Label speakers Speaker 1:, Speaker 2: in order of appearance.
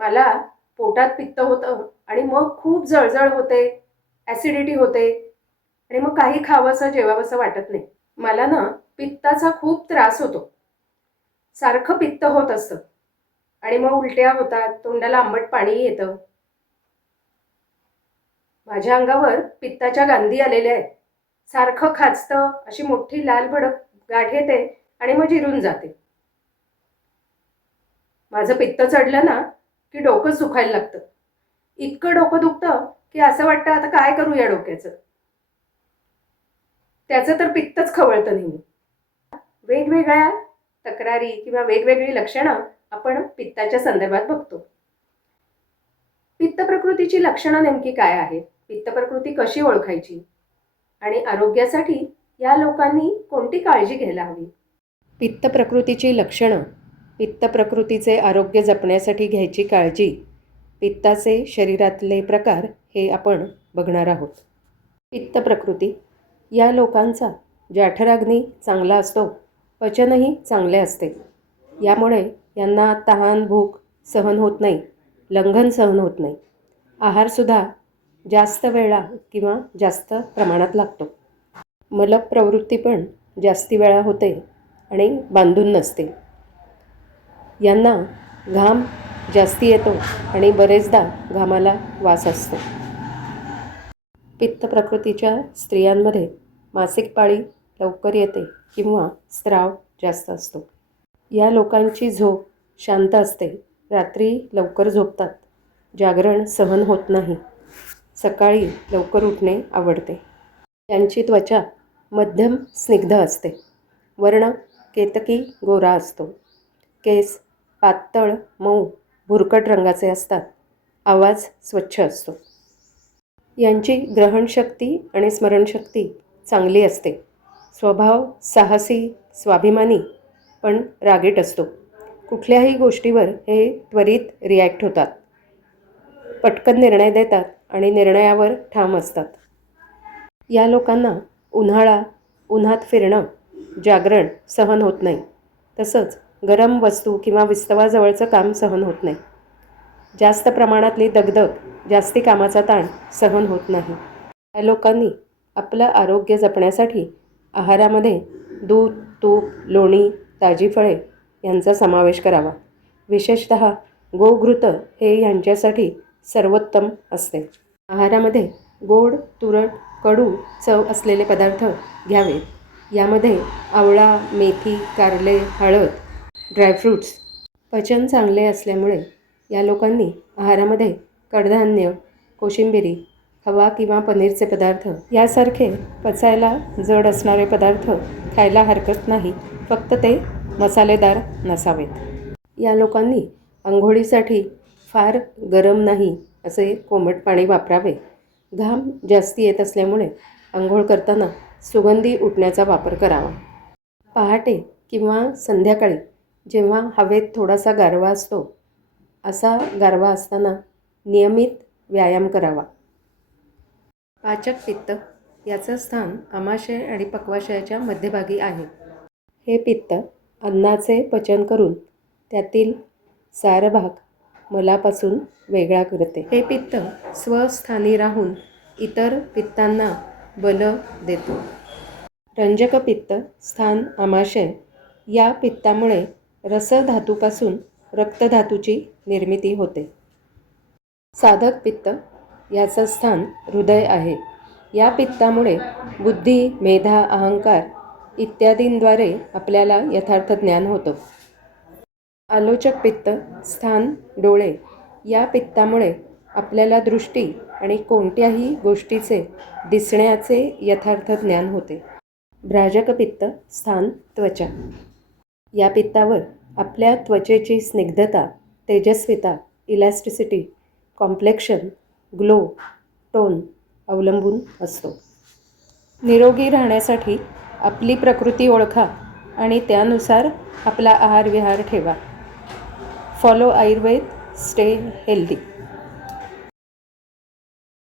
Speaker 1: मला पोटात पित्त होतं आणि मग खूप जळजळ होते ॲसिडिटी होते आणि मग काही खावंसं जेवावंसं वाटत नाही. मला ना पित्ताचा खूप त्रास होतो. सारखं पित्त होत असतं आणि मग उलट्या होतात तोंडाला आंबट पाणी येतं. माझ्या अंगावर पित्ताच्या गांधी आलेल्या आहेत. सारखं खाचतं अशी मोठी लाल भडक गाठ येते आणि मग जिरून जाते. माझं पित्त चढलं ना की डोकंच दुखायला लागतं. इतकं डोकं दुखतं की असं वाटतं आता काय करू या डोक्याचं? त्याचं तर पित्तच खवळतं नेहमी. वेगवेगळ्या तक्रारी किंवा वेगवेगळी लक्षणं आपण पित्ताच्या संदर्भात बघतो. पित्त प्रकृतीची लक्षणं नेमकी काय आहेत? पित्त प्रकृती कशी ओळखायची? आणि आरोग्यासाठी या लोकांनी कोणती काळजी घ्यायला हवी? पित्त प्रकृतीची लक्षणं पित्त प्रकृतीचे आरोग्य जपण्यासाठी घ्यायची काळजी. पित्ताचे शरीरातले प्रकार हे आपण बघणार आहोत. पित्त प्रकृती. या लोकांचा जाठराग्नी चांगला असतो पचनही चांगले असते. यामुळे यांना तहान भूक सहन होत नाही लंघन सहन होत नाही. आहारसुद्धा जास्त वेळा किंवा जास्त प्रमाणात लागतो. मलप्रवृत्ती पण जास्ती वेळा होते आणि बांधून नसते. यांना घाम जास्ती येतो आणि बरेचदा घामाला वास असतो. पित्त प्रकृतीच्या स्त्रियांमध्ये मासिक पाळी लवकर येते किंवा स्त्राव जास्त असतो. या लोकांची झोप शांत असते. रात्री लवकर झोपतात. जागरण सहन होत नाही. सकाळी लवकर उठणे आवडते. त्यांची त्वचा मध्यम स्निग्ध असते. वर्ण केतकी गोरा असतो. केस पातळ मऊ भुरकट रंगाचे असतात. आवाज स्वच्छ असतो. यांची ग्रहणशक्ती आणि स्मरणशक्ती चांगली असते. स्वभाव साहसी स्वाभिमानी पण रागीट असतो. कुठल्याही गोष्टीवर हे त्वरित रिॲक्ट होतात. पटकन निर्णय देतात आणि निर्णयावर ठाम असतात. या लोकांना उन्हाळा उन्हात फिरणं जागरण सहन होत नाही. तसंच गरम वस्तू किंवा विस्तवाजवळचं काम सहन होत नाही. जास्त प्रमाणातली दगदग जास्ती कामाचा ताण सहन होत नाही. या लोकांनी आपलं आरोग्य जपण्यासाठी आहारामध्ये दूध तूप लोणी ताजी फळे यांचा समावेश करावा. विशेषत गोघृत हे यांच्यासाठी सर्वोत्तम असते. आहारामध्ये गोड तुरट कडू चव असलेले पदार्थ घ्यावेत. यामध्ये आवळा मेथी कारले हळद ड्रायफ्रूट्स पचन चांगले असल्यामुळे या लोकांनी आहारामध्ये कडधान्य कोशिंबिरी हवा किंवा पनीरचे पदार्थ यासारखे पचायला जड असणारे पदार्थ खायला हरकत नाही. फक्त ते मसालेदार नसावेत. या लोकांनी आंघोळीसाठी फार गरम नाही असे कोमट पाणी वापरावे. घाम जास्ती येत असल्यामुळे आंघोळ करताना सुगंधी उठण्याचा वापर करावा. पहाटे किंवा संध्याकाळी जेव्हा हवेत थोडासा गारवा असतो असा गारवा असताना नियमित व्यायाम करावा. पाचक पित्त याचं स्थान आमाशय आणि पक्वाशयाच्या मध्यभागी आहे. हे पित्त अन्नाचे पचन करून त्यातील सारभाग मलापासून वेगळा करते. हे पित्त स्वस्थानी राहून इतर पित्तांना बल देतो. रंजक पित्त स्थान आमाशय या पित्तामुळे रसधातूपासून रक्तधातूची निर्मिती होते. साधक पित्त याचं स्थान हृदय आहे. या पित्तामुळे बुद्धी मेधा अहंकार इत्यादींद्वारे आपल्याला यथार्थ ज्ञान होतं. आलोचक पित्त स्थान डोळे या पित्तामुळे आपल्याला दृष्टी आणि कोणत्याही गोष्टीचे दिसण्याचे यथार्थ ज्ञान होते. भ्राजक पित्त स्थान त्वचा या पित्तावर आपल्या त्वचेची स्निग्धता तेजस्विता इलॅस्टिसिटी कॉम्प्लेक्शन ग्लो टोन अवलंबून असतो. निरोगी राहण्यासाठी आपली प्रकृती ओळखा आणि त्यानुसार आपला आहार विहार ठेवा. Follow Ayurveda stay healthy.